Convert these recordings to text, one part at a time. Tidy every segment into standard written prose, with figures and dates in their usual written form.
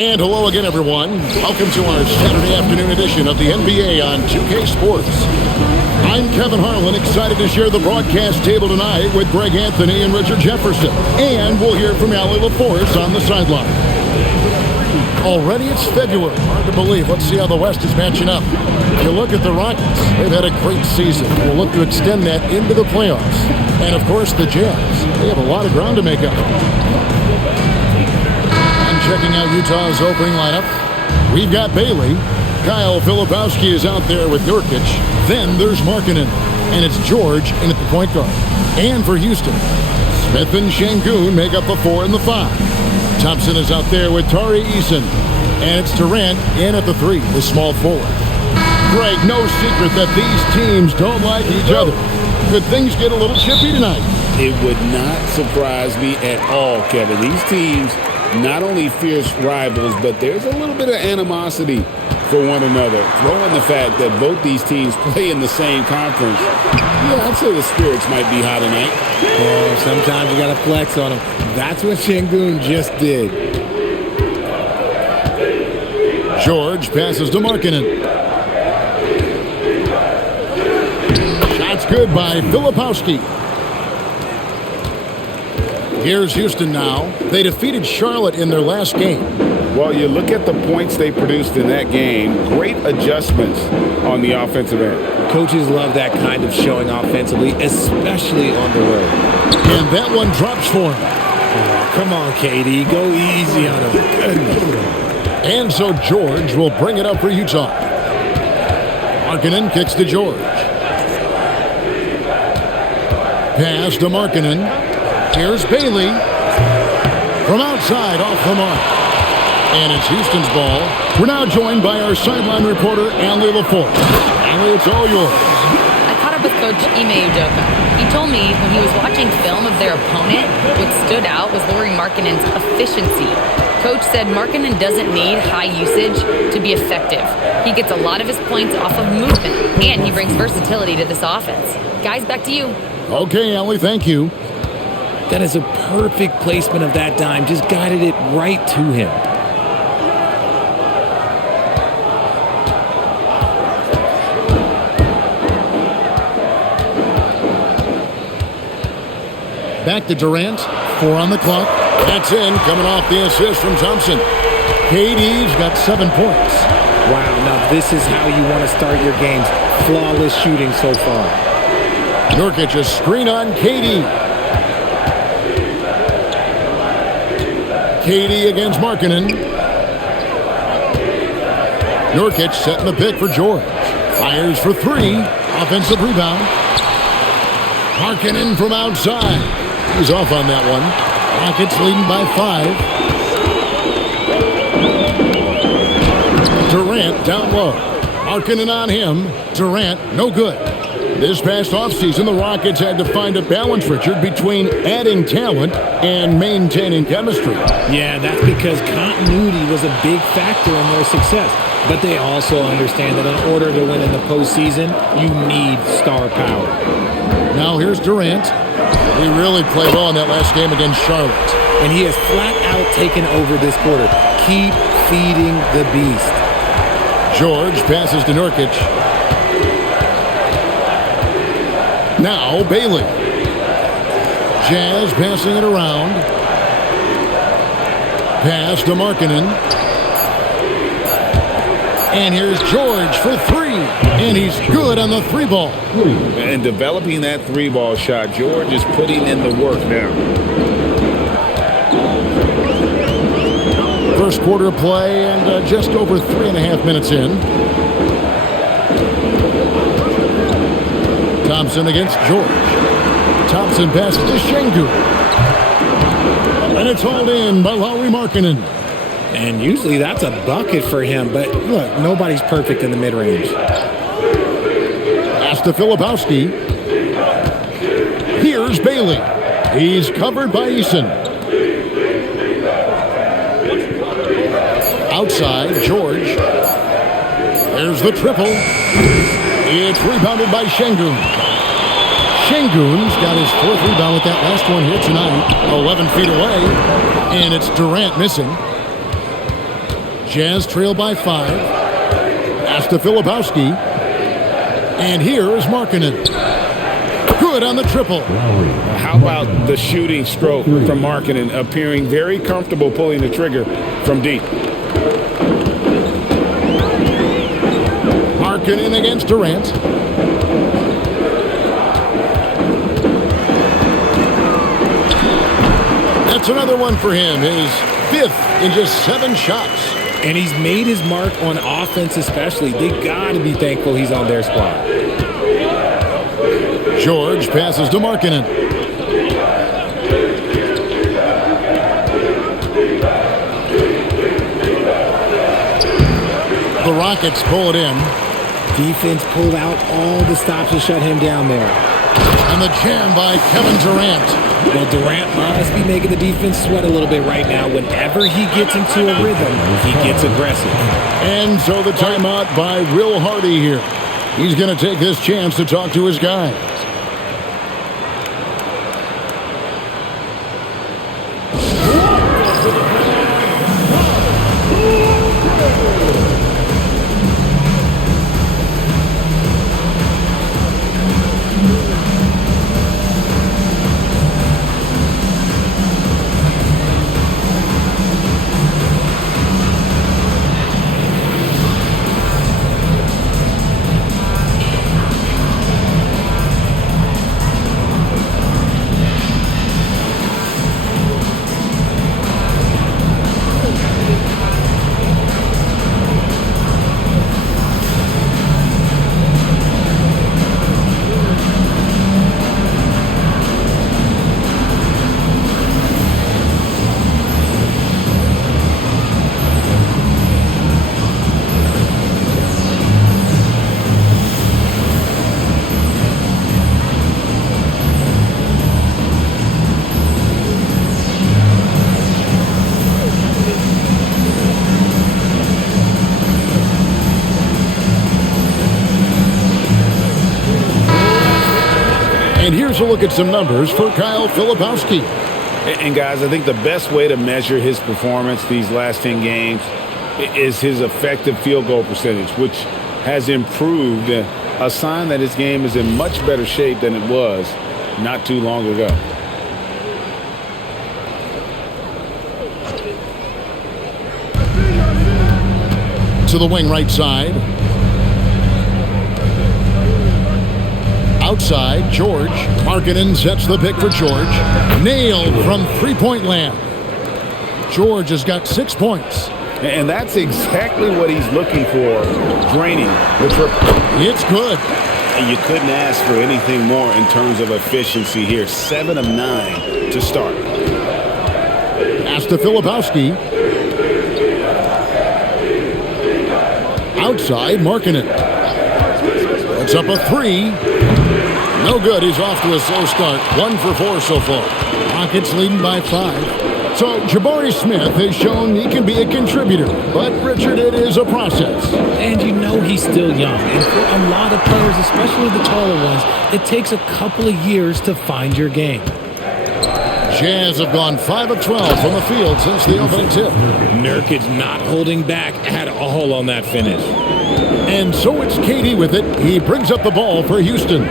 And hello again, everyone. Welcome to our Saturday afternoon edition of the NBA on 2K Sports. I'm Kevin Harlan, excited to share the broadcast table tonight with Greg Anthony and Richard Jefferson. And we'll hear from Allie LaForce on the sideline. Already it's February. Hard to believe. Let's see how the West is matching up. If you look at the Rockets, they've had a great season. We'll look to extend that into the playoffs. And, of course, the Jazz. They have a lot of ground to make up. Checking out Utah's opening lineup, we've got Bailey. Kyle Filipowski is out there with Nurkic. Then there's Markkanen. And it's George in at the point guard. And for Houston, Smith and Şengün make up the 4 and the 5. Thompson is out there with Tari Eason. And it's Durant in at the 3, the small forward. Greg, no secret that these teams don't like each other. Could things get a little chippy tonight? It would not surprise me at all, Kevin. These teams not only fierce rivals, but there's a little bit of animosity for one another. Throw in the fact that both these teams play in the same conference. Yeah, I'd say the spirits might be high tonight. Oh, sometimes you got to flex on them. That's what Şengün just did. George passes to Markkanen. Shot's good by Filipowski. Here's Houston now. They defeated Charlotte in their last game. Well, you look at the points they produced in that game. Great adjustments on the offensive end. Coaches love that kind of showing offensively, especially on the road. And that one drops for him. Oh, come on, KD. Go easy on him. Goodness. And so George will bring it up for Utah. Markkanen kicks to George. Pass to Markkanen. Here's Bailey from outside off the mark. And it's Houston's ball. We're now joined by our sideline reporter, Allie LaForce. Allie, it's all yours. I caught up with Coach Ime Udoka. He told me when he was watching film of their opponent, what stood out was Lauri Markkanen's efficiency. Coach said Markkanen doesn't need high usage to be effective. He gets a lot of his points off of movement, and he brings versatility to this offense. Guys, back to you. Okay, Allie, thank you. That is a perfect placement of that dime. Just guided it right to him. Back to Durant. 4 on the clock. That's in, coming off the assist from Thompson. KD's got 7 points. Wow, now this is how you want to start your games. Flawless shooting so far. Nurkic a screen on KD. KD against Markkanen. Nurkic setting the pick for George. Fires for 3. Offensive rebound. Markkanen from outside. He's off on that one. Rockets leading by 5. Durant down low. Markkanen on him. Durant no good. This past offseason, the Rockets had to find a balance, Richard, between adding talent and maintaining chemistry. Yeah, that's because continuity was a big factor in their success. But they also understand that in order to win in the postseason, you need star power. Now here's Durant. He really played well in that last game against Charlotte. And he has flat out taken over this quarter. Keep feeding the beast. George passes to Nurkic. Now Bailey. Jazz passing it around. Pass to Markkanen. And here's George for 3. And he's good on the 3 ball. And developing that 3-ball shot, George is putting in the work now. First quarter play and just over 3.5 minutes in. Thompson against George. Thompson passes to Şengün. And it's hauled in by Lauri Markkanen. And usually that's a bucket for him. But look, nobody's perfect in the mid-range. Pass to Filipowski. Here's Bailey. He's covered by Eason. Outside, George. There's the triple. It's rebounded by Şengün. Şengün's got his 4th rebound with that last one here tonight. 11 feet away. And it's Durant missing. Jazz trail by 5. Pass to Filipowski. And here is Markkanen. Good on the triple. How about the shooting stroke from Markkanen, appearing very comfortable pulling the trigger from deep. Markkanen against Durant. That's another one for him. His 5th in just 7 shots. And he's made his mark on offense especially. They got to be thankful he's on their squad. George passes to Markkanen. The Rockets pull it in. Defense pulled out all the stops to shut him down there. And the jam by Kevin Durant. Well, Durant must be making the defense sweat a little bit right now. Whenever he gets into a rhythm, he gets aggressive. And so the timeout by Will Hardy here. He's going to take this chance to talk to his guys. And here's a look at some numbers for Kyle Filipowski. And guys, I think the best way to measure his performance these last 10 games is his effective field goal percentage, which has improved, a sign that his game is in much better shape than it was not too long ago. To the wing right side. Outside, George. Markkanen sets the pick for George. Nailed from three-point land. George has got 6 points. And that's exactly what he's looking for, draining the triple. It's good. And you couldn't ask for anything more in terms of efficiency here. 7 of 9 to start. Pass to Filipowski. Outside, Markkanen. It's up a 3. No good. He's off to a slow start. 1 for 4 so far. Rockets leading by 5. So Jabari Smith has shown he can be a contributor. But, Richard, it is a process. And you know he's still young. And for a lot of players, especially the taller ones, it takes a couple of years to find your game. Jazz have gone 5 of 12 from the field since the opening tip. Nurkic not holding back at all on that finish. And so it's KD with it. He brings up the ball for Houston.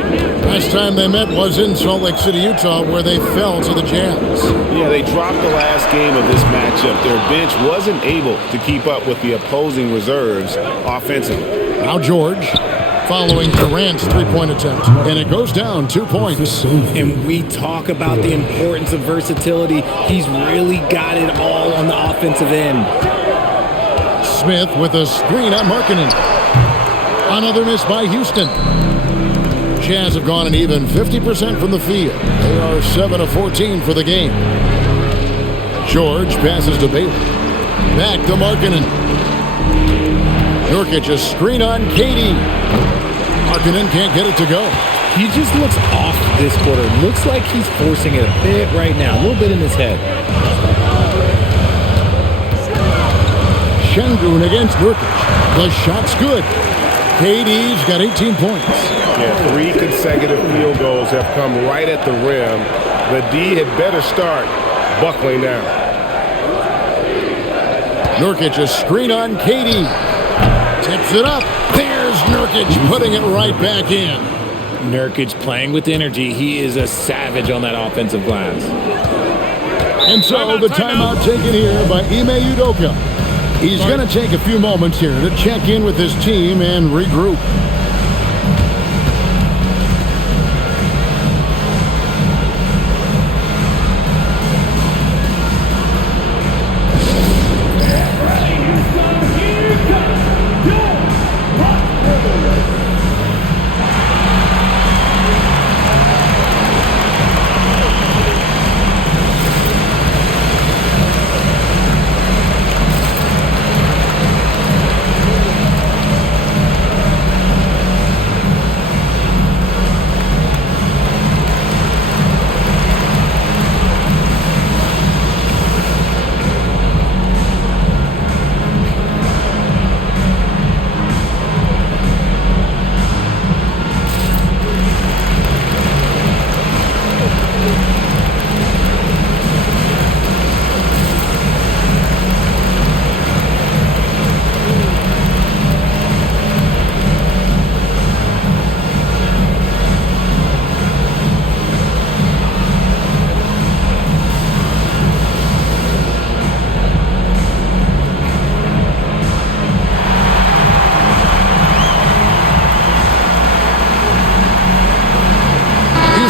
Last time they met was in Salt Lake City, Utah, where they fell to the Jazz. Yeah, they dropped the last game of this matchup. Their bench wasn't able to keep up with the opposing reserves offensively. Now George following Durant's three-point attempt. And it goes down 2 points. And we talk about the importance of versatility. He's really got it all on the offensive end. Smith with a screen on Markkanen. Another miss by Houston. Jazz have gone an even 50% from the field. They are 7 of 14 for the game. George passes to Bailey. Back to Markkanen. Nurkic a screen on KD. Markkanen can't get it to go. He just looks off this quarter. Looks like he's forcing it a bit right now. A little bit in his head. Şengün against Nurkic. The shot's good. KD's got 18 points. Yeah, 3 consecutive field goals have come right at the rim. The D had better start buckling now. Nurkic, a screen on Katie. Tips it up. There's Nurkic putting it right back in. Nurkic playing with energy. He is a savage on that offensive glass. And so the timeout taken here by Ime Udoka. He's going to take a few moments here to check in with his team and regroup.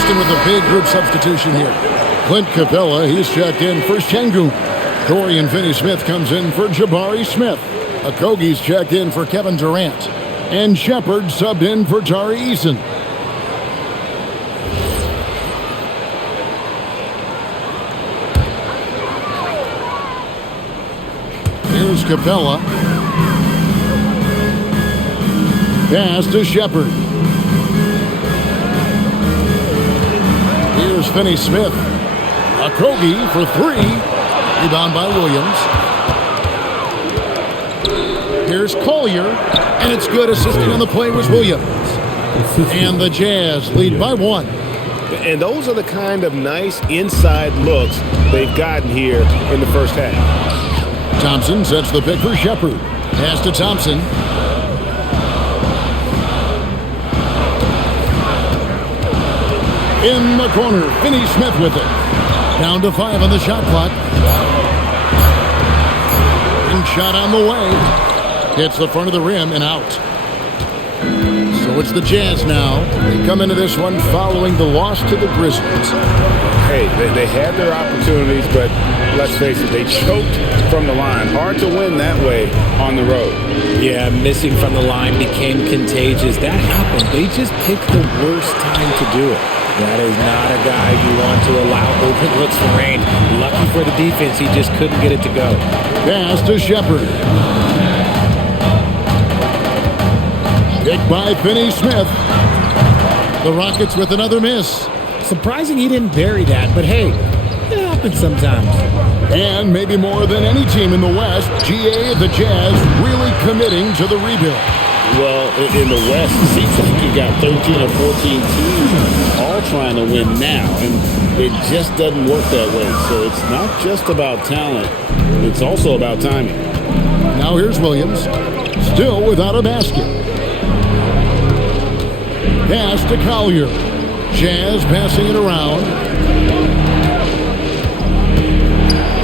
With a big group substitution here. Clint Capella, he's checked in for Şengün. Dorian Finney-Smith comes in for Jabari Smith. Okogie's checked in for Kevin Durant. And Shepard subbed in for Tari Eason. Here's Capella. Pass to Shepard. Here's Finney-Smith. Okogie for three. Rebound by Williams. Here's Collier. And it's good. Assisting on the play was Williams. And the Jazz lead by one. And those are the kind of nice inside looks they've gotten here in the first half. Thompson sets the pick for Shepard. Pass to Thompson. In the corner, Finney-Smith with it. Down to 5 on the shot clock. And shot on the way. Hits the front of the rim and out. So it's the Jazz now. They come into this one following the loss to the Grizzlies. Hey, they had their opportunities, but let's face it, they choked from the line. Hard to win that way on the road. Yeah, missing from the line became contagious. That happened. They just picked the worst time to do it. That is not a guy you want to allow open looks for Rain. Lucky for the defense, he just couldn't get it to go. Pass to Shepard. Picked by Finney-Smith. The Rockets with another miss. Surprising he didn't bury that, but hey, it happens sometimes. And maybe more than any team in the West, GA, the Jazz, really committing to the rebuild. Well, in the West, it seems like you got 13 or 14 teams all trying to win now, and it just doesn't work that way. So it's not just about talent, it's also about timing. Now here's Williams, still without a basket. Pass to Collier. Jazz passing it around.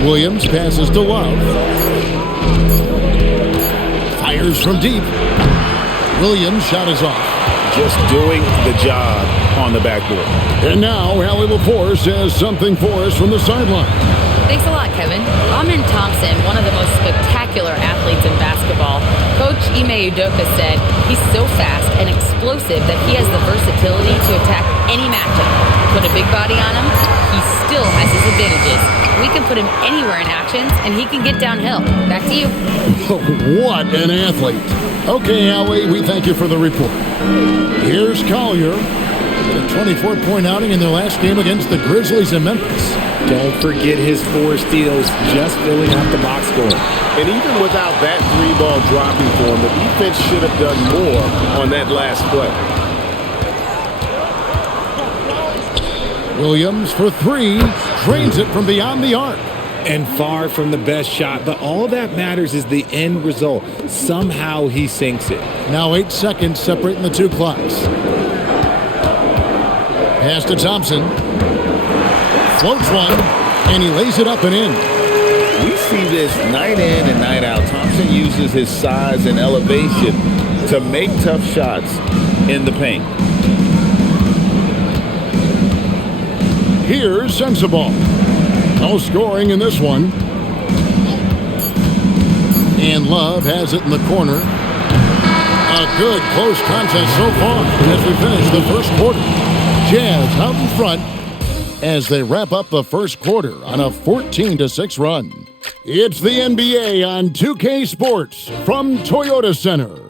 Williams passes to Love. Fires from deep. Williams' shot is off. Just doing the job on the backboard. And now Allie Laporte says something for us from the sideline. Thanks a lot, Kevin. Amen Thompson, one of the most spectacular athletes in basketball. Coach Ime Udoka said he's so fast and explosive that he has the versatility to attack any matchup. Put a big body on him, he still has his advantages. We can put him anywhere in actions, and he can get downhill. Back to you. What an athlete. Okay, Allie, we thank you for the report. Here's Collier. A 24-point outing in their last game against the Grizzlies in Memphis. Don't forget his 4 steals, just filling out the box score. And even without that 3-ball dropping for him, the defense should have done more on that last play. Williams for 3, drains it from beyond the arc. And far from the best shot, but all that matters is the end result. Somehow he sinks it. Now 8 seconds separating the two clocks. Pass to Thompson. Floats one, and he lays it up and in. We see this night in and night out. Thompson uses his size and elevation to make tough shots in the paint. Here's Sensabaugh. No scoring in this one. And Love has it in the corner. A good close contest so far as we finish the first quarter. Jazz out in front as they wrap up the first quarter on a 14-6 run. It's the NBA on 2K Sports from Toyota Center.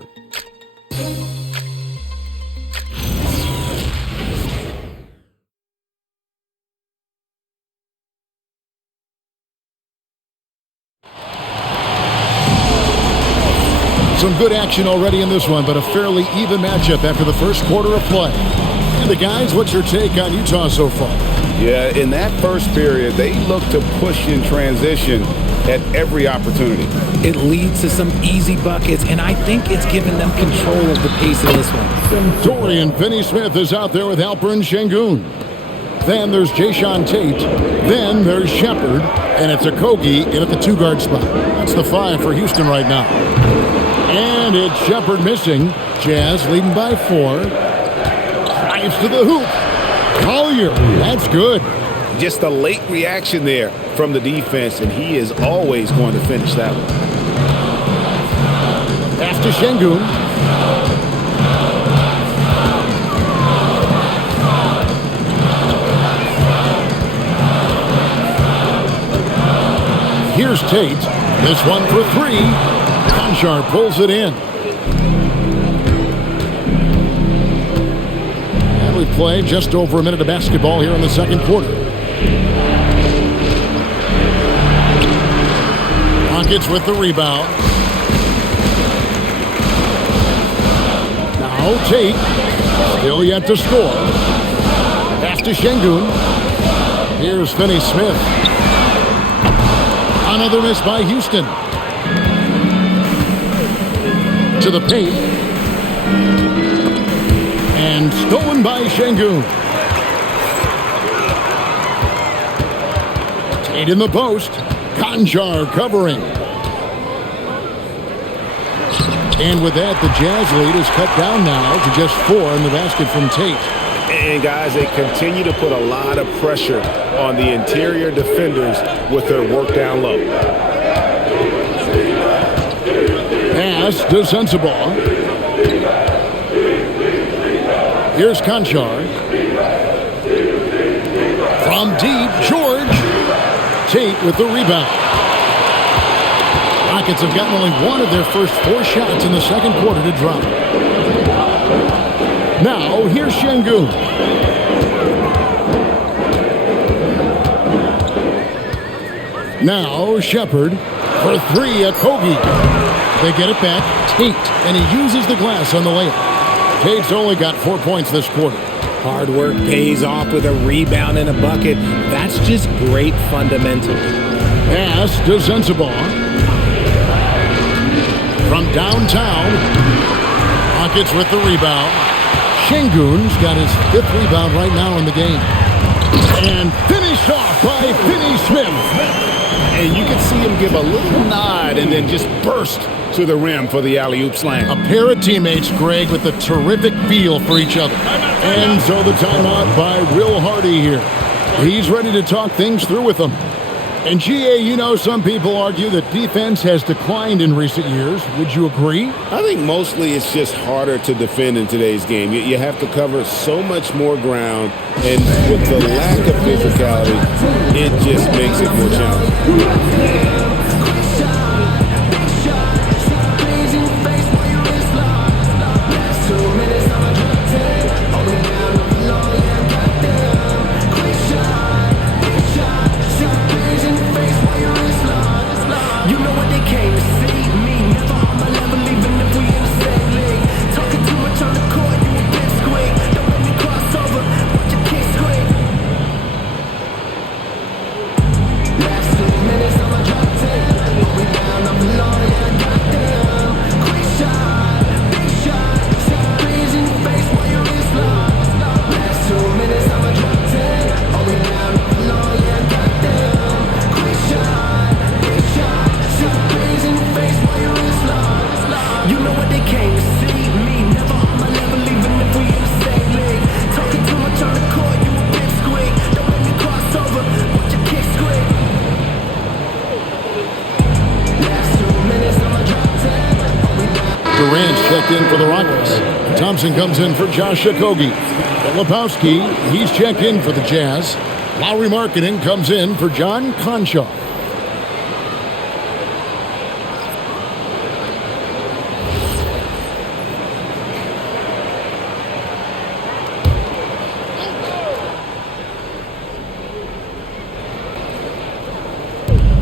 Some good action already in this one, but a fairly even matchup after the first quarter of play. And the guys, what's your take on Utah so far? Yeah, in that first period, they look to push in transition at every opportunity. It leads to some easy buckets, and I think it's given them control of the pace in this one. Dorian Finney-Smith is out there with Alperen Sengun. Then there's Jae'Sean Tate. Then there's Shepard, and it's Okogie in at the two-guard spot. That's the 5 for Houston right now. And it's Shepard missing. Jazz leading by 4. Drives to the hoop. Collier, that's good. Just a late reaction there from the defense, and he is always going to finish that one. Pass to Sengun. Here's Tate. This one for 3. Konchar pulls it in. And we play just over a minute of basketball here in the second quarter. Rockets with the rebound. Now Tate, still yet to score. Pass to Sengun. Here's Finney-Smith. Another miss by Houston. To the paint. And stolen by Sengun. Tate in the post. Konchar covering. And with that, the Jazz lead is cut down now to just 4 in the basket from Tate. And guys, they continue to put a lot of pressure on the interior defenders with their work down low. Pass to Sensabaugh. Here's Konchar. From deep, George. Tate with the rebound. Rockets have gotten only one of their first 4 shots in the second quarter to drop. Now, here's Sengun. Now, Shepard for 3 at Okogie. They get it back. Tate, and he uses the glass on the layup. Tate's only got 4 points this quarter. Hard work pays off with a rebound and a bucket. That's just great fundamentals. Pass to Sensabaugh. From downtown, Rockets with the rebound. Sengun's got his 5th rebound right now in the game. And finished off by Finney-Smith. And you can see him give a little nod and then just burst to the rim for the alley-oop slam. A pair of teammates, Greg, with a terrific feel for each other. And so the timeout by Will Hardy here. He's ready to talk things through with them. And GA, you know, some people argue that defense has declined in recent years. Would you agree? I think mostly it's just harder to defend in today's game. You have to cover so much more ground, and with the lack of physicality, it just makes it more challenging. Durant's checked in for the Rockets. Thompson comes in for Josh Okogie. Filipowski, he's checked in for the Jazz. Lauri Markkanen comes in for John Conchar.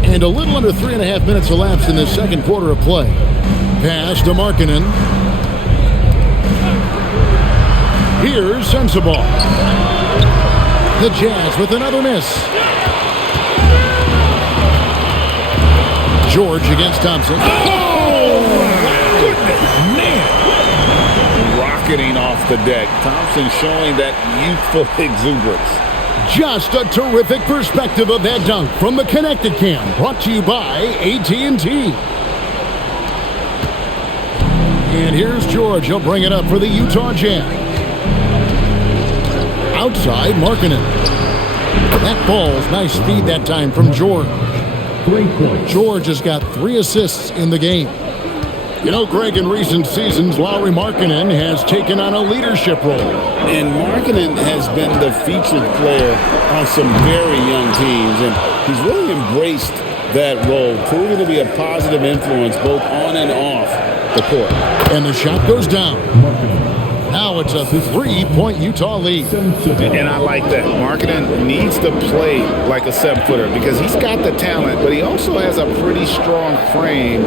And a little under 3.5 minutes elapsed in this second quarter of play. Pass to Markkanen. Here's Sensabaugh. The Jazz with another miss. George against Thompson. Oh, goodness, man. Rocketing off the deck. Thompson showing that youthful exuberance. Just a terrific perspective of that dunk from the Connected Cam, brought to you by AT&T. And here's George. He'll bring it up for the Utah Jazz. Outside, Markkanen. That ball's nice speed that time from George. George has got 3 assists in the game. You know, Greg, in recent seasons, Lauri Markkanen has taken on a leadership role. And Markkanen has been the featured player on some very young teams, and he's really embraced that role, proving to be a positive influence both on and off the court. And the shot goes down. Now it's a 3-point Utah lead. And I like that. Markkanen needs to play like a 7-footer because he's got the talent, but he also has a pretty strong frame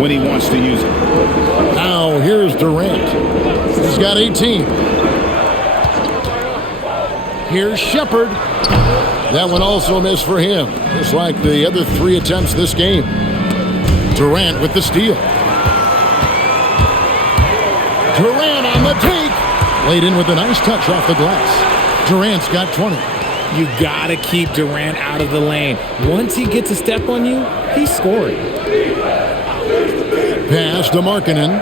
when he wants to use it. Now here's Durant. He's got 18. Here's Shepard. That one also missed for him, just like the other 3 attempts this game. Durant with the steal. Durant on the take. Laid in with a nice touch off the glass. Durant's got 20. You got to keep Durant out of the lane. Once he gets a step on you, he's scoring. Pass to Markkanen.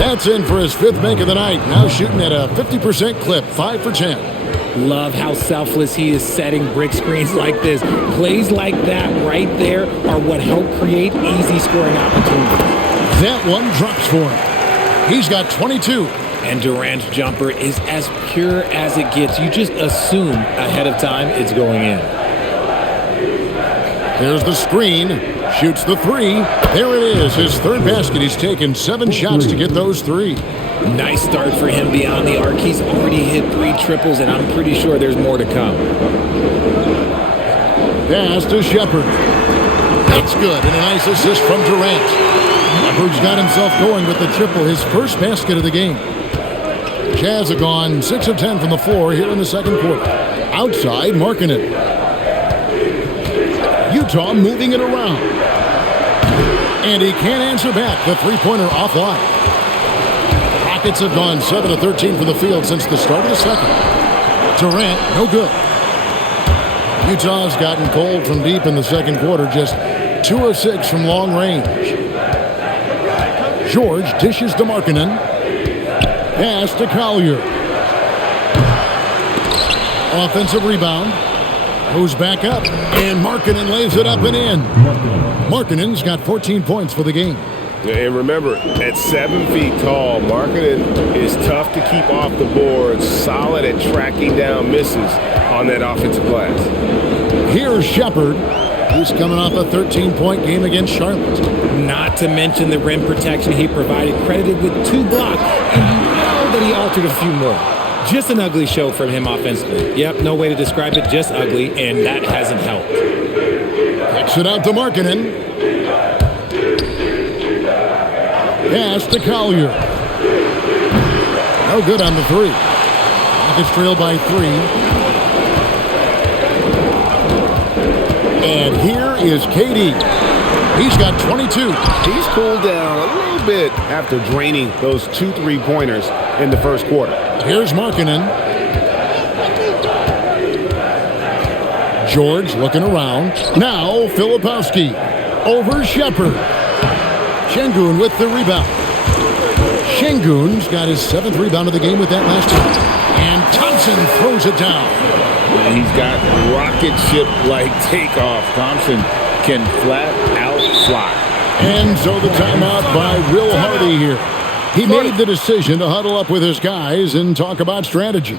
That's in for his 5th make of the night. Now shooting at a 50% clip, 5 for 10. Love how selfless he is setting brick screens like this. Plays like that right there are what help create easy scoring opportunities. That one drops for him. He's got 22. And Durant's jumper is as pure as it gets. You just assume ahead of time it's going in. There's the screen. Shoots the 3. There it is, his 3rd basket. He's taken 7 shots to get those 3. Nice start for him beyond the arc. He's already hit 3 triples, and I'm pretty sure there's more to come. Pass to Shepard. That's good, and a nice assist from Durant. Shepard's got himself going with the triple, his 1st basket of the game. Jazz have gone 6 of 10 from the floor here in the second quarter. Outside, Markkanen. Utah moving it around. And he can't answer back. The 3-pointer offline. Rockets have gone 7 of 13 from the field since the start of the second. Durant, no good. Utah's gotten cold from deep in the second quarter, just 2 of 6 from long range. George dishes to Markkanen. Pass to Collier. Offensive rebound. Goes back up, and Markkanen lays it up and in. Markkanen's got 14 points for the game. And remember, at 7 feet tall, Markkanen is tough to keep off the board, solid at tracking down misses on that offensive glass. Here's Shepard, who's coming off a 13-point game against Charlotte. Not to mention the rim protection he provided, credited with 2 blocks, and you know that he altered a few more. Just an ugly show from him offensively. Yep, no way to describe it, just ugly, and that hasn't helped. Kicks it out to Markkanen. Pass to Collier. No good on the 3. Rockets trail by 3. And here is KD. He's got 22. He's cooled down a little bit after draining those 2 3-pointers in the first quarter. Here's Markkanen. George looking around. Now Filipowski. Over Shepard. Şengün with the rebound. Şengün's got his 7th rebound of the game with that last one. And Thompson throws it down. And he's got rocket ship-like takeoff. Thompson can flat out fly. And so the timeout by Will Hardy here. He made the decision to huddle up with his guys and talk about strategy.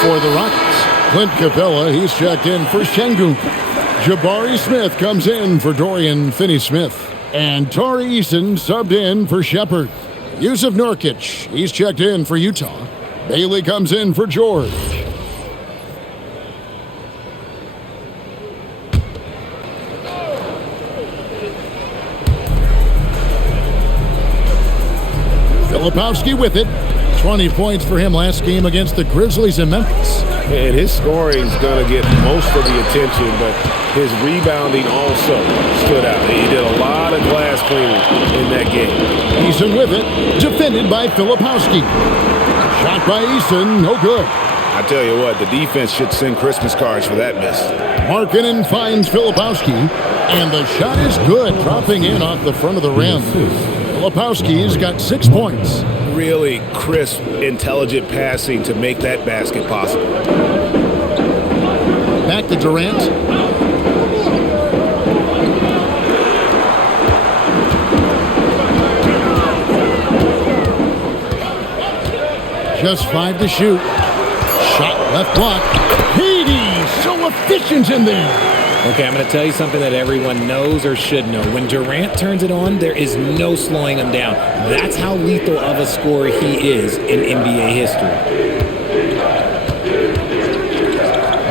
For the Rockets, Clint Capella, he's checked in for Şengün. Jabari Smith comes in for Dorian Finney-Smith. And Tari Eason subbed in for Shepherd. Yusuf Nurkic, he's checked in for Utah. Bailey comes in for George. Filipowski with it. 20 points for him last game against the Grizzlies in Memphis. And his scoring is going to get most of the attention, but his rebounding also stood out. He did a lot of glass cleaning in that game. Eason with it, defended by Filipowski. Shot by Eason, no good. I tell you what, the defense should send Christmas cards for that miss. Markkanen finds Filipowski, and the shot is good, dropping in off the front of the rim. Filipowski's got 6 points. Really crisp, intelligent passing to make that basket possible. Back to Durant. Just 5 to shoot. Shot left block. Katie, so efficient in there. Okay, I'm going to tell you something that everyone knows or should know. When Durant turns it on, there is no slowing him down. That's how lethal of a scorer he is in NBA history.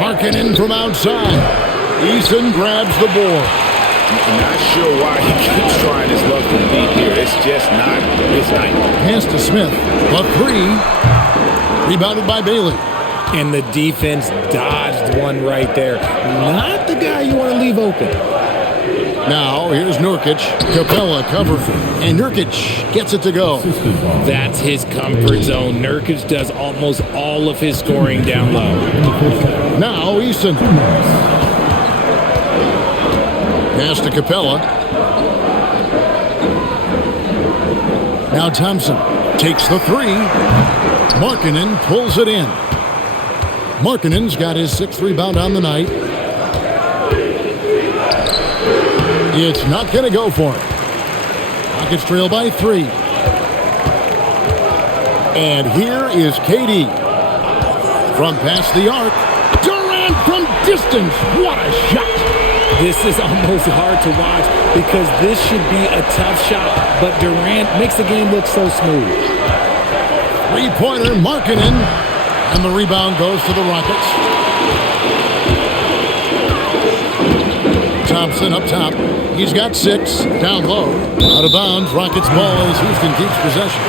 Markkanen from outside. Eason grabs the board. I'm not sure why he keeps trying his luck from deep here. It's just not his night. Pass to Smith. A 3. Rebounded by Bailey. And the defense dodged one right there. Not the guy you want to leave open. Now, here's Nurkic. Capella covered. And Nurkic gets it to go. That's his comfort zone. Nurkic does almost all of his scoring down low. Now, Eason. Pass to Capella. Now Thompson takes the 3. Markkanen pulls it in. Markkanen's got his 6th rebound on the night. It's not going to go for him. Rockets trail by 3. And here is KD. From past the arc. Durant from distance. What a shot. This is almost hard to watch because this should be a tough shot, but Durant makes the game look so smooth. 3-pointer, Markkanen. And the rebound goes to the Rockets. Thompson up top. He's got 6. Down low. Out of bounds. Rockets ball as Houston keeps possession.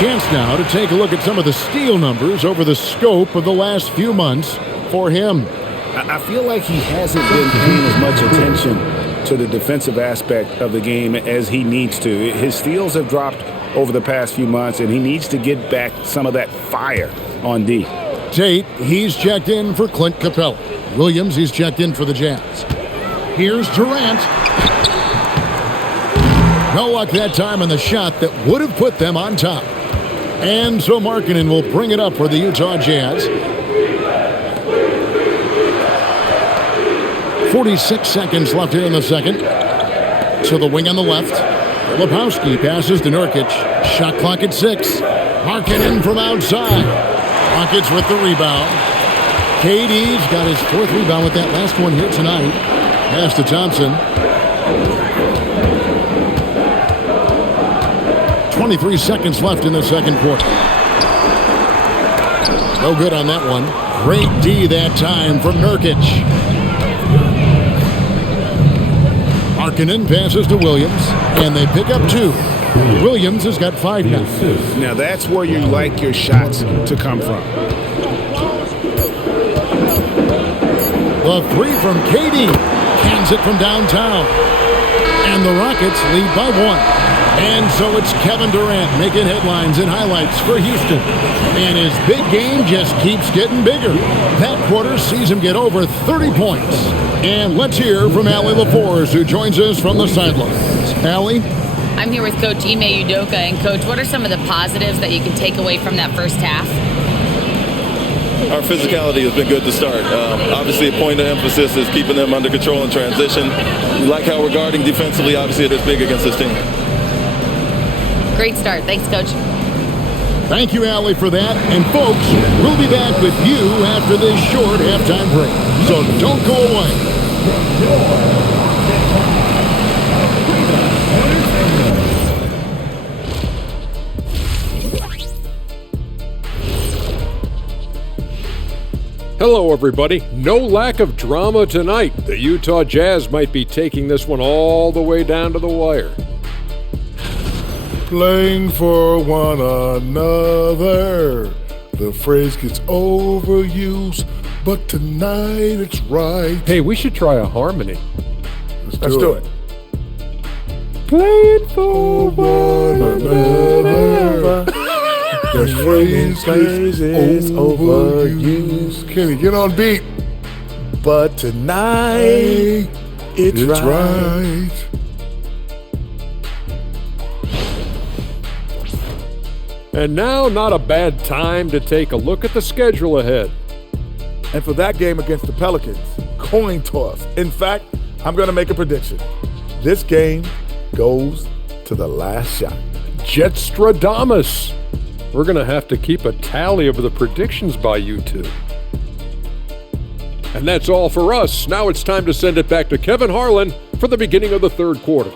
Chance now to take a look at some of the steal numbers over the scope of the last few months for him. I feel like he hasn't been paying as much attention to the defensive aspect of the game as he needs to. His steals have dropped over the past few months, and he needs to get back some of that fire on D. Tate, he's checked in for Clint Capella. Williams, he's checked in for the Jazz. Here's Durant. No luck that time on the shot that would have put them on top. And so Markkanen will bring it up for the Utah Jazz. 46 seconds left here in the second. To the wing on the left. Filipowski passes to Nurkic. Shot clock at 6. Markkanen from outside. Rockets with the rebound. KD's got his 4th rebound with that last one here tonight. Pass to Thompson. 23 seconds left in the second quarter. No good on that one. Great D that time from Nurkic. Markkanen passes to Williams, and they pick up 2. Williams has got 5 now. Now that's where you like your shots to come from. The 3 from KD. Cans it from downtown. And the Rockets lead by 1. And so it's Kevin Durant making headlines and highlights for Houston. And his big game just keeps getting bigger. That quarter sees him get over 30 points. And let's hear from Allie LaForce, who joins us from the sidelines. Allie? I'm here with Coach Ime Udoka. And, Coach, what are some of the positives that you can take away from that first half? Our physicality has been good to start. Obviously, a point of emphasis is keeping them under control in transition. We like how we're guarding defensively. Obviously, it is big against this team. Great start. Thanks, Coach. Thank you, Allie, for that. And, folks, we'll be back with you after this short halftime break. So don't go away. Hello, everybody. No lack of drama tonight. The Utah Jazz might be taking this one all the way down to the wire. Playing for one another. The phrase gets overused, but tonight it's right. Hey, we should try a harmony. Let's do it. Playing for one another. The phrase is overused. Kenny, get on beat. But tonight it's right. And now, not a bad time to take a look at the schedule ahead. And for that game against the Pelicans, coin toss. In fact, I'm going to make a prediction. This game goes to the last shot. Jetstradamus. We're going to have to keep a tally of the predictions by you two. And that's all for us. Now it's time to send it back to Kevin Harlan for the beginning of the third quarter.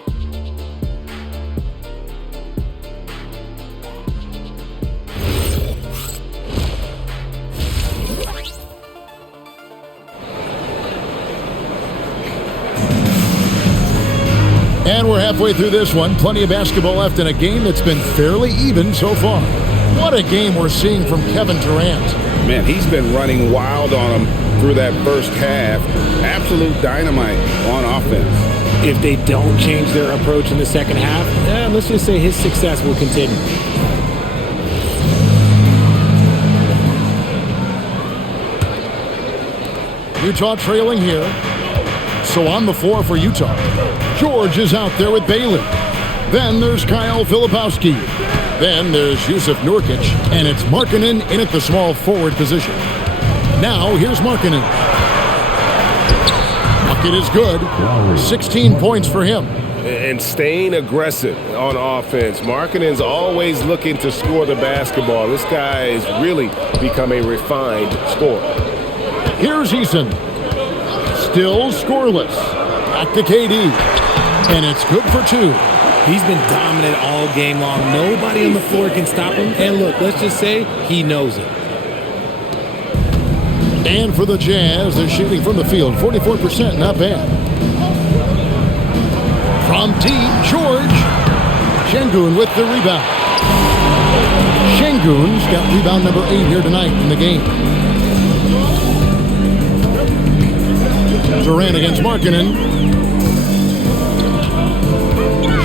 And we're halfway through this one. Plenty of basketball left in a game that's been fairly even so far. What a game we're seeing from Kevin Durant. Man, he's been running wild on them through that first half. Absolute dynamite on offense. If they don't change their approach in the second half, let's just say his success will continue. Utah trailing here. So on the floor for Utah. George is out there with Bailey. Then there's Kyle Filipowski. Then there's Jusuf Nurkic. And it's Markkanen in at the small forward position. Now here's Markkanen. Bucket is good. 16 points for him. And staying aggressive on offense. Markkanen's always looking to score the basketball. This guy has really become a refined scorer. Here's Eason. Still scoreless. Back to KD. And it's good for 2. He's been dominant all game long. Nobody on the floor can stop him. And look, let's just say he knows it. And for the Jazz, they're shooting from the field. 44%, not bad. From deep, George. Şengün with the rebound. Şengün's got rebound number 8 here tonight in the game. Durant against Markkanen.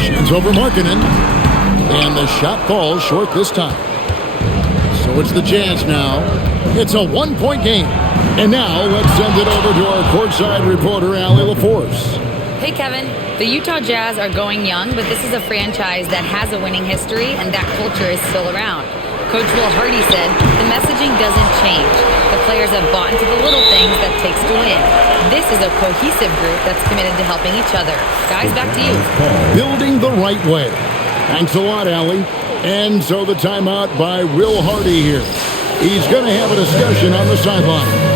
Shoots over Markkanen. And the shot falls short this time. So it's the Jazz now. It's a one-point game. And now let's send it over to our courtside reporter, Allie LaForce. Hey, Kevin. The Utah Jazz are going young, but this is a franchise that has a winning history, and that culture is still around. Coach Will Hardy said, the messaging doesn't change. The players have bought into the little things that it takes to win. This this is a cohesive group that's committed to helping each other. Guys, back to you. Building the right way. Thanks a lot, Allie. And so the timeout by Will Hardy here. He's going to have a discussion on the sideline.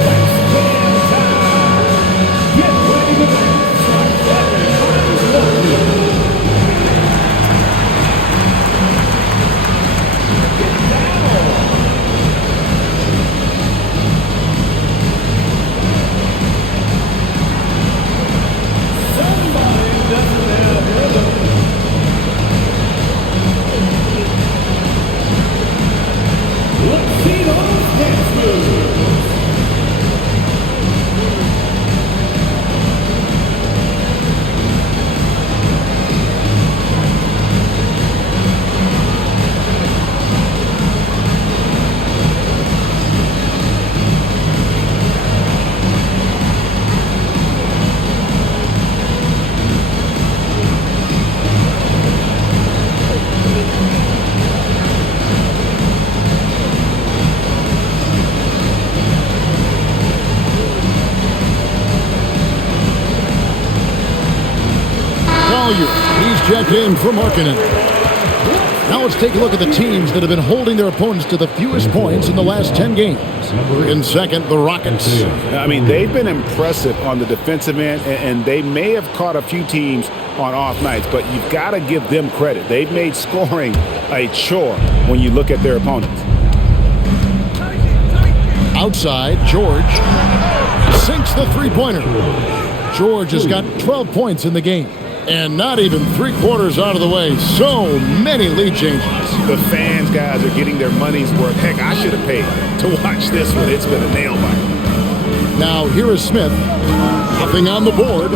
He's checked in for Markkanen. Now let's take a look at the teams that have been holding their opponents to the fewest points in the last 10 games. In second, the Rockets. I mean, they've been impressive on the defensive end, and they may have caught a few teams on off nights, but you've got to give them credit. They've made scoring a chore when you look at their opponents. Outside, George sinks the three-pointer. George has got 12 points in the game. And not even 3/4 out of the way. So many lead changes. The fans, guys, are getting their money's worth. Heck, I should have paid to watch this one. It's been a nail biter. Now, here is Smith. Nothing on the board.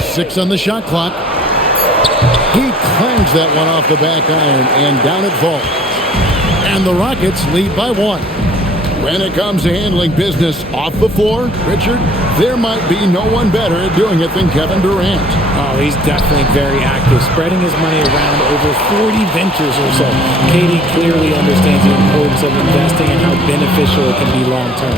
6 on the shot clock. He clangs that one off the back iron, and down it falls. And the Rockets lead by 1. When it comes to handling business off the floor, Richard, there might be no one better at doing it than Kevin Durant. Oh, he's definitely very active, spreading his money around over 40 ventures or so. KD clearly understands the importance of investing and how beneficial it can be long term.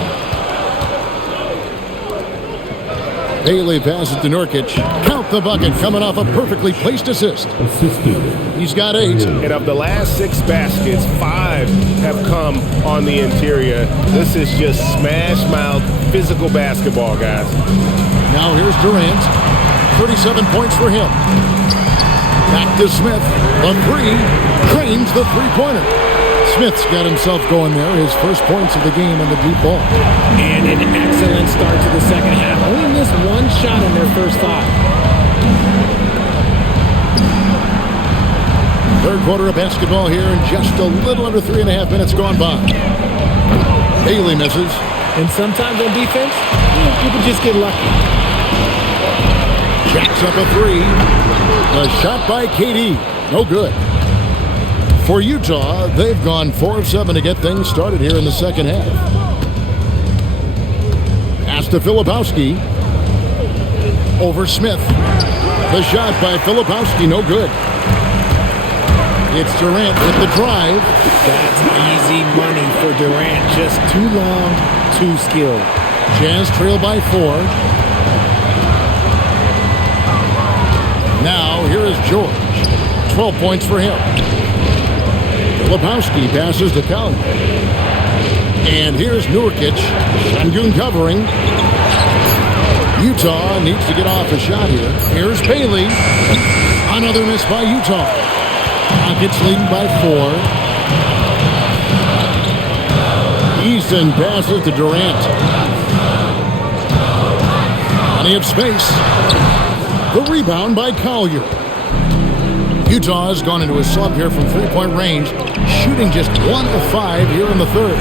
Bailey passes to Nurkic. Count the bucket, coming off a perfectly placed assist. He's got 8. And of the last 6 baskets, 5 have come on the interior. This is just smash mouth physical basketball, guys. Now here's Durant. 37 points for him. Back to Smith. The 3 drains the three-pointer. Smith's got himself going there. His first points of the game on the deep ball. And an excellent start to the second half. Only missed 1 shot in their first 5. Third quarter of basketball here, and just a little under 3.5 minutes gone by. Bailey misses. And sometimes on defense, people just get lucky. Jacks up a 3. A shot by KD. No good. For Utah, they've gone 4 of 7 to get things started here in the second half. Pass to Filipowski. Over Smith. The shot by Filipowski, no good. It's Durant with the drive. That's easy money for Durant. Just too long, too skilled. Jazz trail by 4. Now, here is George. 12 points for him. Filipowski passes to Collier. And here's Nurkic. Sengun covering. Utah needs to get off a shot here. Here's Bailey. Another miss by Utah. Rockets leading by 4. Eason passes to Durant. Plenty of space. The rebound by Collier. Utah has gone into a slump here from three-point range, shooting just 1 of 5 here in the third.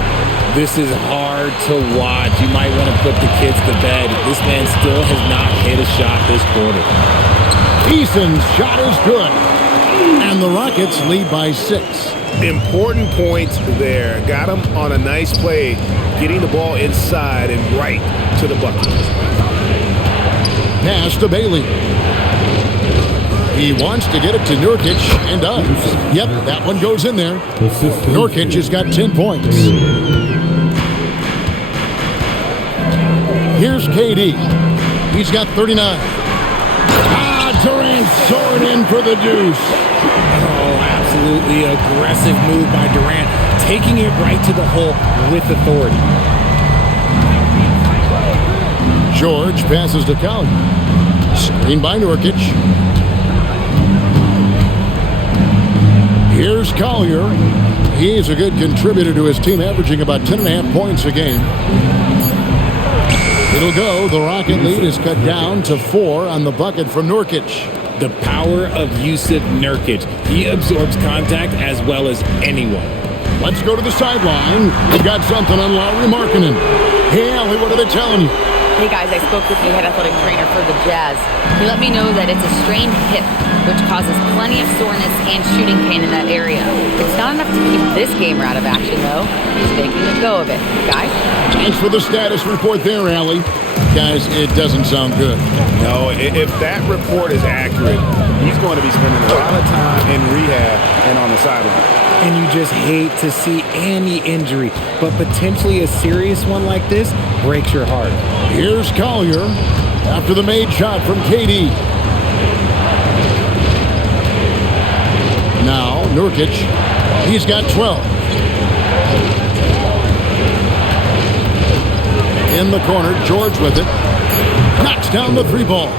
This is hard to watch. You might want to put the kids to bed. This man still has not hit a shot this quarter. Eason's shot is good. And the Rockets lead by 6. Important points there. Got him on a nice play, getting the ball inside and right to the bucket. Pass to Bailey. He wants to get it to Nurkic and does. Yep, that one goes in there. Nurkic has got 10 points. Here's KD. He's got 39. Durant soaring in for the deuce. Oh, absolutely aggressive move by Durant, taking it right to the hole with authority. George passes to Collier. Screen by Nurkic. Here's Collier. He's a good contributor to his team, averaging about 10.5 points a game. It'll go. The Rocket lead is cut down to 4 on the bucket from Nurkic. The power of Jusuf Nurkic. He absorbs contact as well as anyone. Let's go to the sideline. We've got something on Lauri Markkanen. Hey, Allie, what are they telling you? Hey guys, I spoke with the head athletic trainer for the Jazz. He let me know that it's a strained hip, which causes plenty of soreness and shooting pain in that area. It's not enough to keep this gamer out of action, though. He's making a go of it. Guys? Thanks for the status report there, Allie. Guys, it doesn't sound good. No, if that report is accurate, he's going to be spending a lot of time in rehab and on the sideline. And you just hate to see any injury, but potentially a serious one like this breaks your heart. Here's Collier after the made shot from KD. Now, Nurkic, he's got 12. In the corner, George with it. Knocks down the 3 ball.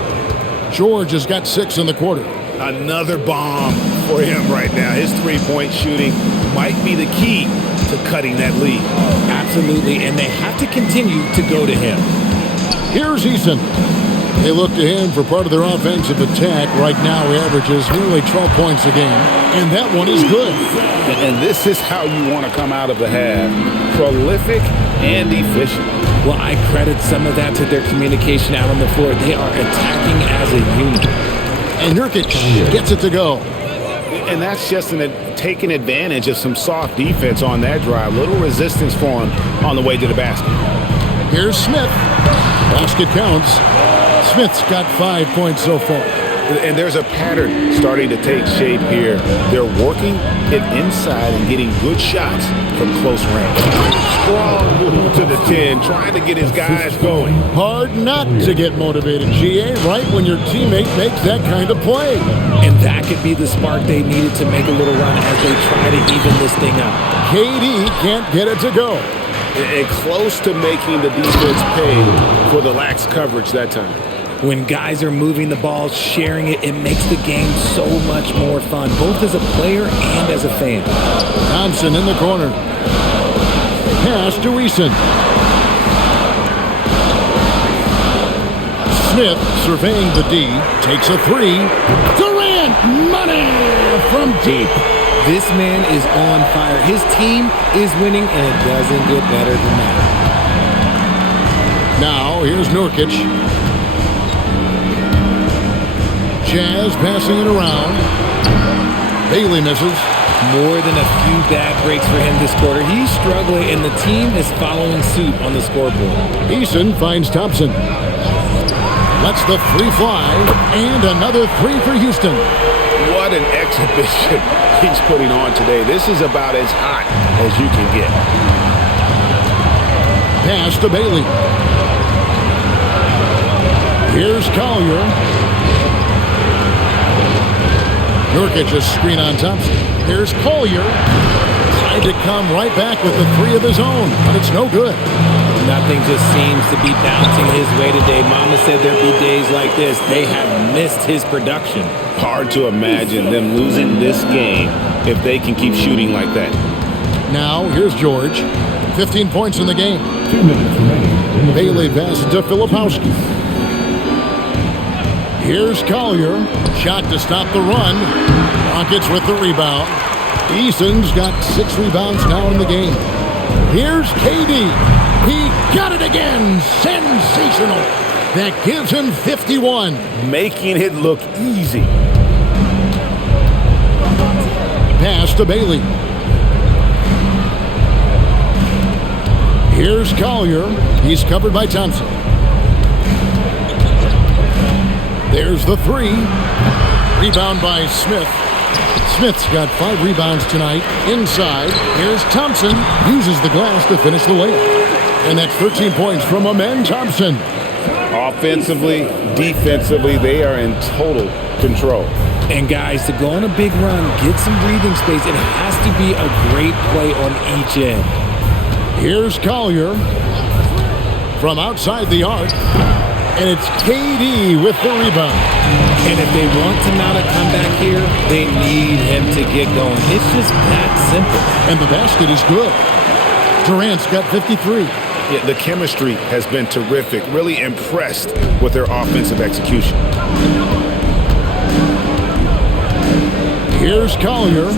George has got 6 in the quarter. Another bomb for him right now. His three-point shooting might be the key to cutting that lead. Absolutely, and they have to continue to go to him. Here's Eason. They look to him for part of their offensive attack. Right now, he averages nearly 12 points a game, and that one is good. And this is how you want to come out of the half. Prolific and efficient. Well, I credit some of that to their communication out on the floor. They are attacking as a unit. And Nurkic gets it to go. And that's just taking advantage of some soft defense on that drive. Little resistance for him on the way to the basket. Here's Smith. Basket counts. Smith's got 5 points so far. And there's a pattern starting to take shape here. They're working it inside and getting good shots from close range. Strong move to the 10, trying to get his guys going. Hard not to get motivated, GA, right when your teammate makes that kind of play. And that could be the spark they needed to make a little run as they try to even this thing up. KD can't get it to go. And close to making the defense pay for the lax coverage that time. When guys are moving the ball, sharing it, it makes the game so much more fun, both as a player and as a fan. Thompson in the corner. Pass to Eason. Smith surveying the D, takes a 3. Durant, money from deep. This man is on fire. His team is winning, and it doesn't get better than that. Now, here's Nurkic. Jazz passing it around. Bailey misses. More than a few bad breaks for him this quarter. He's struggling, and the team is following suit on the scoreboard. Eason finds Thompson. Lets the 3 fly, and another 3 for Houston. What an exhibition he's putting on today. This is about as hot as you can get. Pass to Bailey. Here's Collier. Nurkic's screen on Thompson. Here's Collier. Tried to come right back with the 3 of his own, but it's no good. Nothing just seems to be bouncing his way today. Mama said there'd be days like this. They have missed his production. Hard to imagine them losing this game if they can keep shooting like that. Now, here's George. 15 points in the game. 2 minutes remaining. Bailey passes to Filipowski. Here's Collier. Shot to stop the run. Rockets with the rebound. Eason's got 6 rebounds now in the game. Here's KD. He got it again. Sensational. That gives him 51. Making it look easy. Pass to Bailey. Here's Collier. He's covered by Thompson. There's the 3. Rebound by Smith. Smith's got 5 rebounds tonight. Inside, here's Thompson. Uses the glass to finish the layup. And that's 13 points from Amen Thompson. Offensively, defensively, they are in total control. And guys, to go on a big run, get some breathing space, it has to be a great play on each end. Here's Collier from outside the arc, and it's KD with the rebound. And if they want to mount a comeback here, they need him to get going. It's just that simple. And the basket is good. Durant's got 53. Yeah, the chemistry has been terrific. Really impressed with their offensive execution. Here's Collier.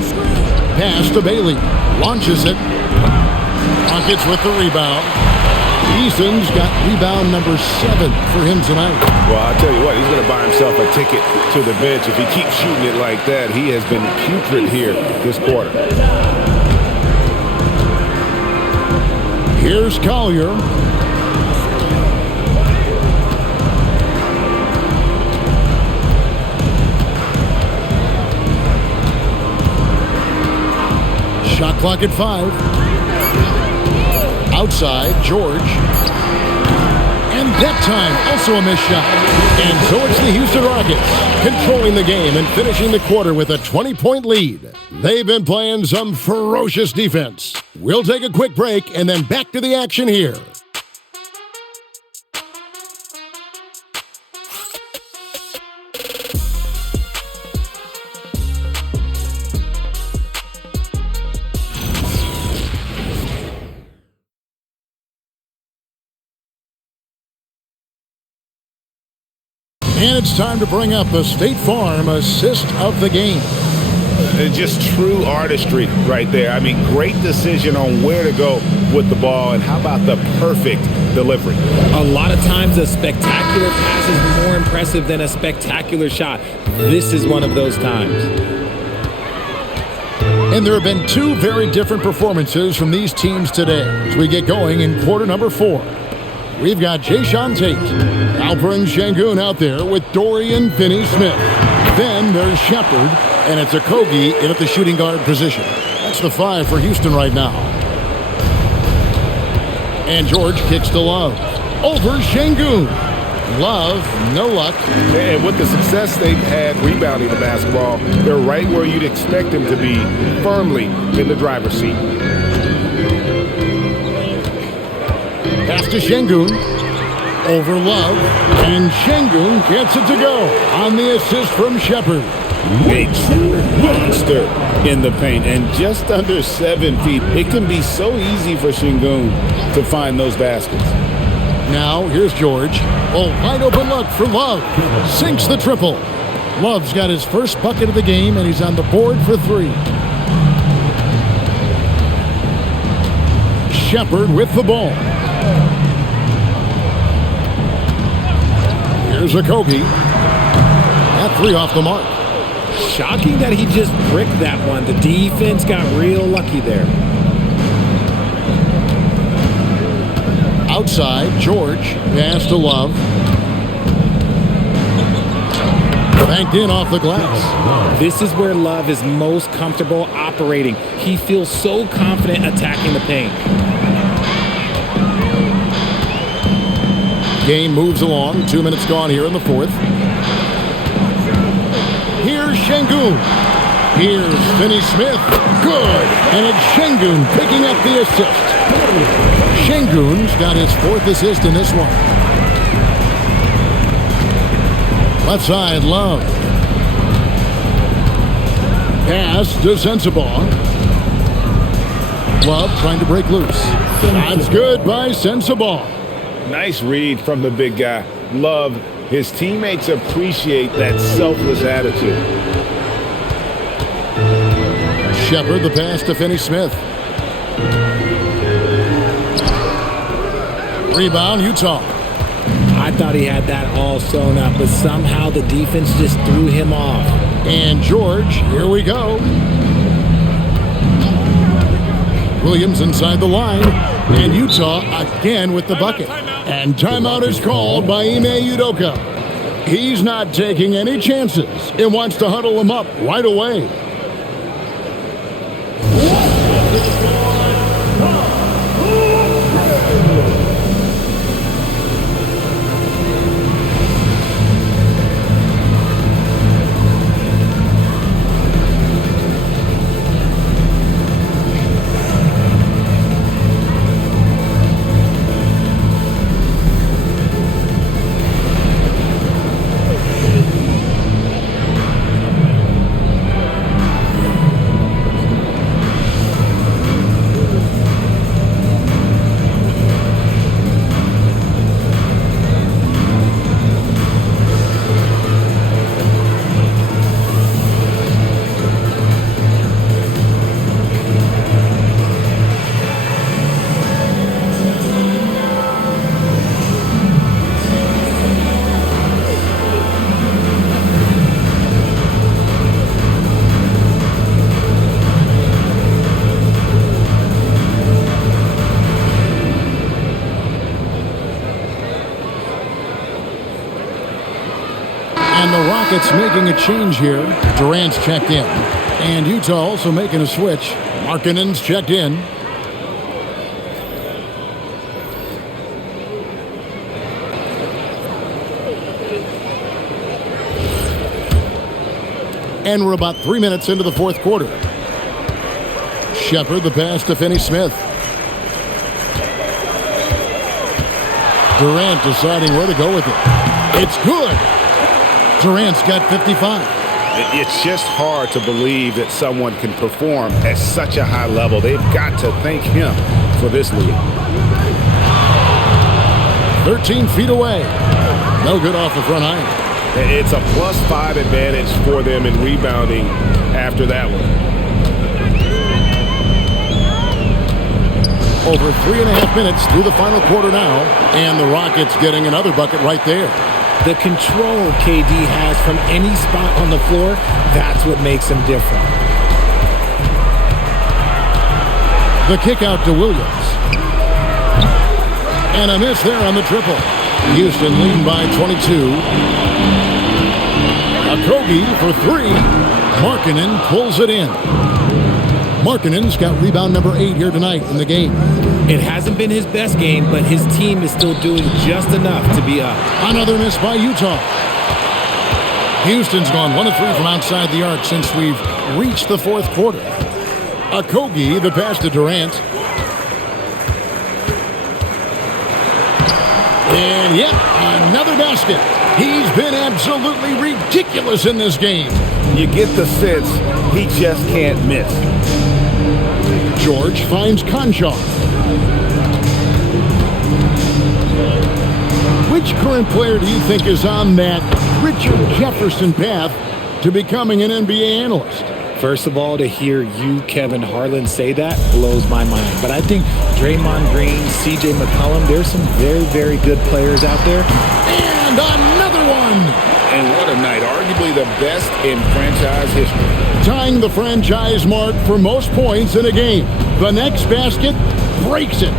Pass to Bailey. Launches it. Rockets with the rebound. Eason's got rebound number 7 for him tonight. Well, I'll tell you what, he's going to buy himself a ticket to the bench. If he keeps shooting it like that, he has been putrid here this quarter. Here's Collier. Shot clock at 5. Outside, George. And that time, also a missed shot. And so it's the Houston Rockets controlling the game and finishing the quarter with a 20-point lead. They've been playing some ferocious defense. We'll take a quick break and then back to the action here. And it's time to bring up the State Farm assist of the game. Just true artistry right there. I mean, great decision on where to go with the ball, and how about the perfect delivery? A lot of times a spectacular pass is more impressive than a spectacular shot. This is one of those times. And there have been 2 very different performances from these teams today as we get going in quarter number 4. We've got Jae'Sean Tate, Alperen Sengun out there with Dorian Finney-Smith. Then there's Shepard, and it's Okogie in at the shooting guard position. That's the 5 for Houston right now. And George kicks to Love. Over Sengun. Love, no luck. And with the success they've had rebounding the basketball, they're right where you'd expect them to be, firmly in the driver's seat. Pass to Sengun. Over Love. And Sengun gets it to go on the assist from Shepard. A true monster in the paint, and just under 7 feet. It can be so easy for Sengun to find those baskets. Now, here's George. A wide open look for Love. Sinks the triple. Love's got his first bucket of the game, and he's on the board for 3. Shepard with the ball. Here's Okogie. That 3 off the mark. Shocking that he just bricked that one. The defense got real lucky there. Outside, George. Pass to Love. Banked in off the glass. This is where Love is most comfortable operating. He feels so confident attacking the paint. Game moves along. 2 minutes gone here in the 4th. Here's Sengun. Here's Finney-Smith. Good. And it's Sengun picking up the assist. Sengun's got his 4th assist in this one. Left side, Love. Pass to Sensabaugh. Love trying to break loose. That's good by Sensabaugh. Nice read from the big guy. Love. His teammates appreciate that selfless attitude. Shepard, the pass to Finney-Smith. Rebound, Utah. I thought he had that all sewn up, but somehow the defense just threw him off. And George, here we go. Williams inside the line. And Utah again with the bucket. And timeout is called by Ime Udoka. He's not taking any chances and wants to huddle him up right away. And the Rockets making a change here. Durant's checked in. And Utah also making a switch. Markkanen's checked in. And we're about 3 minutes into the fourth quarter. Shepherd the pass to Finney-Smith. Durant deciding where to go with it. It's good. Durant's got 55. It's just hard to believe that someone can perform at such a high level. They've got to thank him for this lead. 13 feet away. No good off the front iron. It's a +5 advantage for them in rebounding after that one. Over 3.5 minutes through the final quarter now, and the Rockets getting another bucket right there. The control KD has from any spot on the floor, that's what makes him different. The kick out to Williams. And a miss there on the triple. Houston leading by 22. Okogie for three. Markkanen pulls it in. Markkanen's got rebound number 8 here tonight in the game. It hasn't been his best game, but his team is still doing just enough to be up. Another miss by Utah. Houston's gone 1 of 3 from outside the arc since we've reached the fourth quarter. Okogie, the pass to Durant. And yet, another basket. He's been absolutely ridiculous in this game. You get the sense he just can't miss. George finds Conchar. Which current player do you think is on that Richard Jefferson path to becoming an NBA analyst? First of all, to hear you, Kevin Harlan, say that blows my mind. But I think Draymond Green, C.J. McCollum, there's some very, very good players out there. And another one! And what a night. Arguably the best in franchise history. Tying the franchise mark for most points in a game. The next basket breaks it.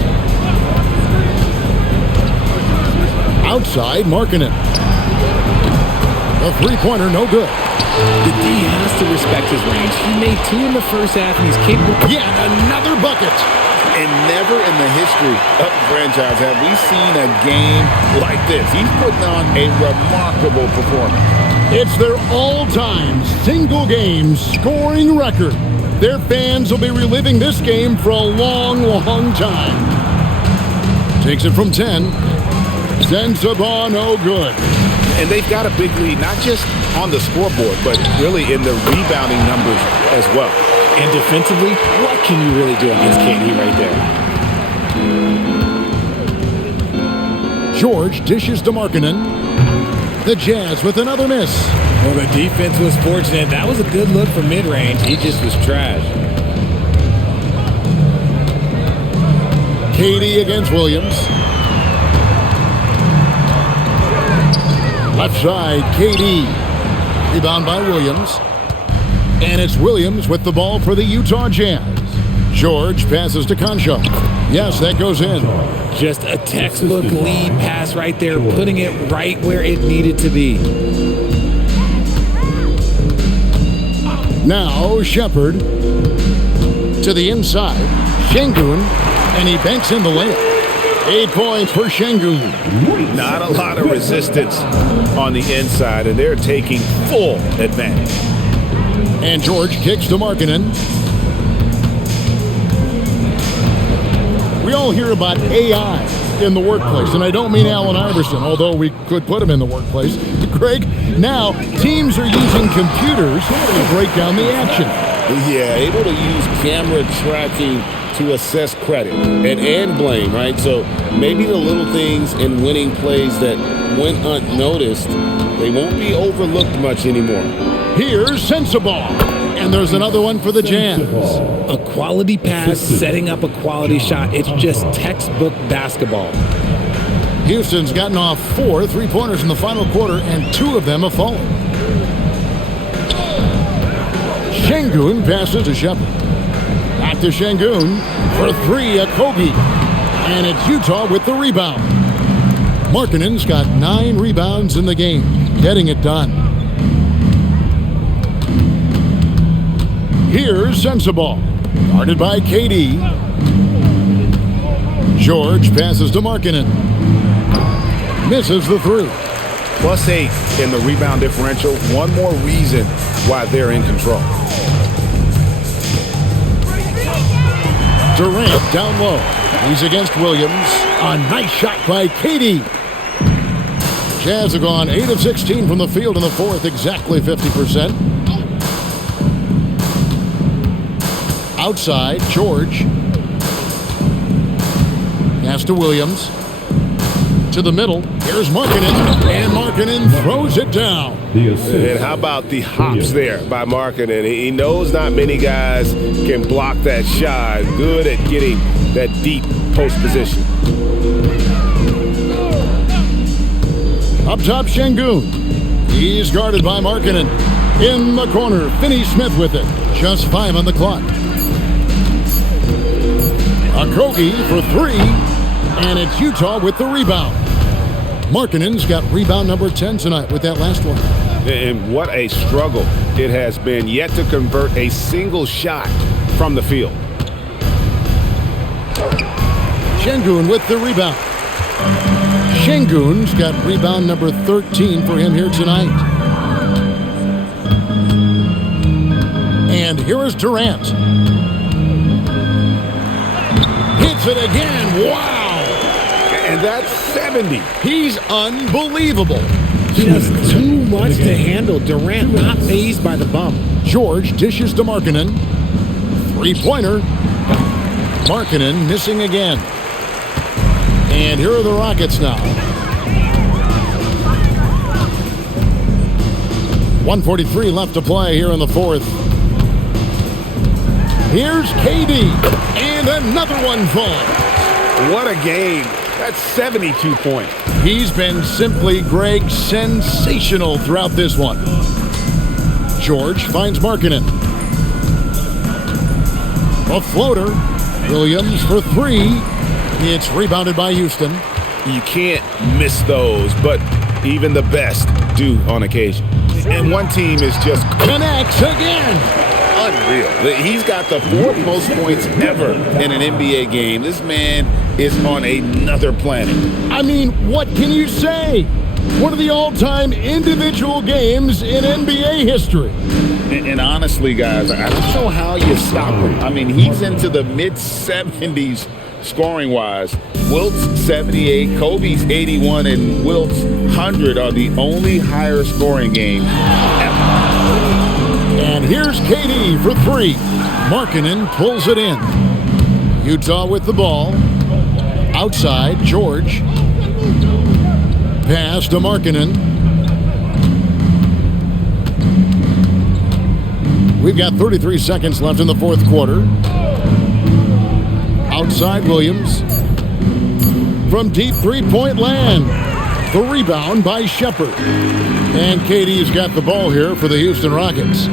Outside, Markkanen. The three-pointer, no good. The D has to respect his range. He made 2 in the first half, and he's capable. Yet another bucket. And never in the history of the franchise have we seen a game like this. He's putting on a remarkable performance. It's their all-time single-game scoring record. Their fans will be reliving this game for a long, long time. Takes it from 10. Sensabaugh, no good. And they've got a big lead, not just on the scoreboard, but really in the rebounding numbers as well. And defensively, what can you really do against KD right there? George dishes to Markkanen. The Jazz with another miss. Well, the defense was fortunate. That was a good look from mid-range. He just was trash. KD against Williams. Left side, KD. Rebound by Williams. And it's Williams with the ball for the Utah Jazz. George passes to Conchar. Yes, that goes in. Just a textbook lead pass right there, putting it right where it needed to be. Now Shepherd to the inside. Şengün, and he banks in the layup. 8 points for Şengün. Not a lot of resistance on the inside, and they're taking full advantage. And George kicks to Markkanen. We all hear about AI in the workplace, and I don't mean Allen Iverson, although we could put him in the workplace. Greg, now teams are using computers to break down the action. Yeah, able to use camera tracking to assess credit and blame, right? So maybe the little things in winning plays that went unnoticed, they won't be overlooked much anymore. Here's Sensabaugh, and there's another one for the Jazz. A quality pass, setting up a quality shot. It's just textbook basketball. Houston's gotten off 4 3-pointers in the final quarter, and 2 of them have fallen. Şengün passes to Shepherd. Back to Şengün for 3, Okogie. And it's Utah with the rebound. Markkanen's got 9 rebounds in the game, getting it done. Here's Sensabaugh, guarded by KD. George passes to Markkanen. Misses the three. +8 in the rebound differential. One more reason why they're in control. Durant down low. He's against Williams. A nice shot by KD. Jazz have gone 8 of 16 from the field in the fourth, exactly 50%. Outside, George. Pass to Williams. To the middle. Here's Markkanen. And Markkanen throws it down. And how about the hops there by Markkanen? He knows not many guys can block that shot. Good at getting that deep post position. Up top, Şengün. He's guarded by Markkanen. In the corner, Finney-Smith with it. Just 5 on the clock. Okogie for 3. And it's Utah with the rebound. Markkanen's got rebound number 10 tonight with that last one. And what a struggle it has been yet to convert a single shot from the field. Şengün with the rebound. Şengün's got rebound number 13 for him here tonight. And here is Durant. Hits it again. Wow. And that's 70. He's unbelievable. Just too much to handle. Durant not fazed by the bump. George dishes to Markkanen. Three-pointer. Markkanen missing again. And here are the Rockets now. 1:43 left to play here in the fourth. Here's KD. And another one falls. What a game. That's 72 points. He's been simply, Greg, sensational throughout this one. George finds Markkanen. A floater. Williams for 3. It's rebounded by Houston. You can't miss those, but even the best do on occasion. And one team is just Connects again. Unreal. He's got the 4th most points ever in an NBA game. This man is on another planet. I mean, what can you say? One of the all-time individual games in NBA history. And honestly, guys, I don't know how you stop him. I mean, he's into the mid-70s scoring-wise. Wilt's 78, Kobe's 81, and Wilt's 100 are the only higher scoring games ever. And here's KD for 3. Markkanen pulls it in. Utah with the ball. Outside, George. Pass to Markkanen. We've got 33 seconds left in the fourth quarter. Outside, Williams. From deep three-point land. The rebound by Shepherd. And KD's got the ball here for the Houston Rockets.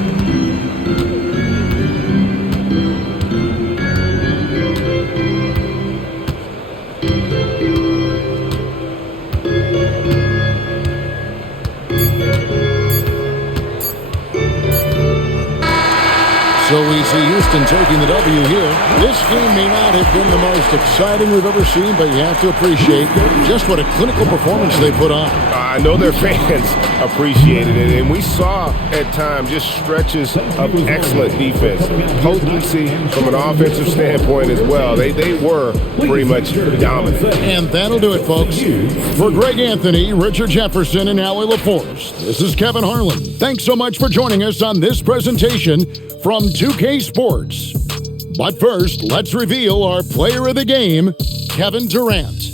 So we see Houston taking the W here. This game may not have been the most exciting we've ever seen, but you have to appreciate just what a clinical performance they put on. I know their fans appreciated it, and we saw at times just stretches of excellent defense, potency from an offensive standpoint as well. They were pretty much dominant. And that'll do it, folks. For Greg Anthony, Richard Jefferson, and Allie LaForce, this is Kevin Harlan. Thanks so much for joining us on this presentation from 2K Sports. But first, let's reveal our player of the game, Kevin Durant.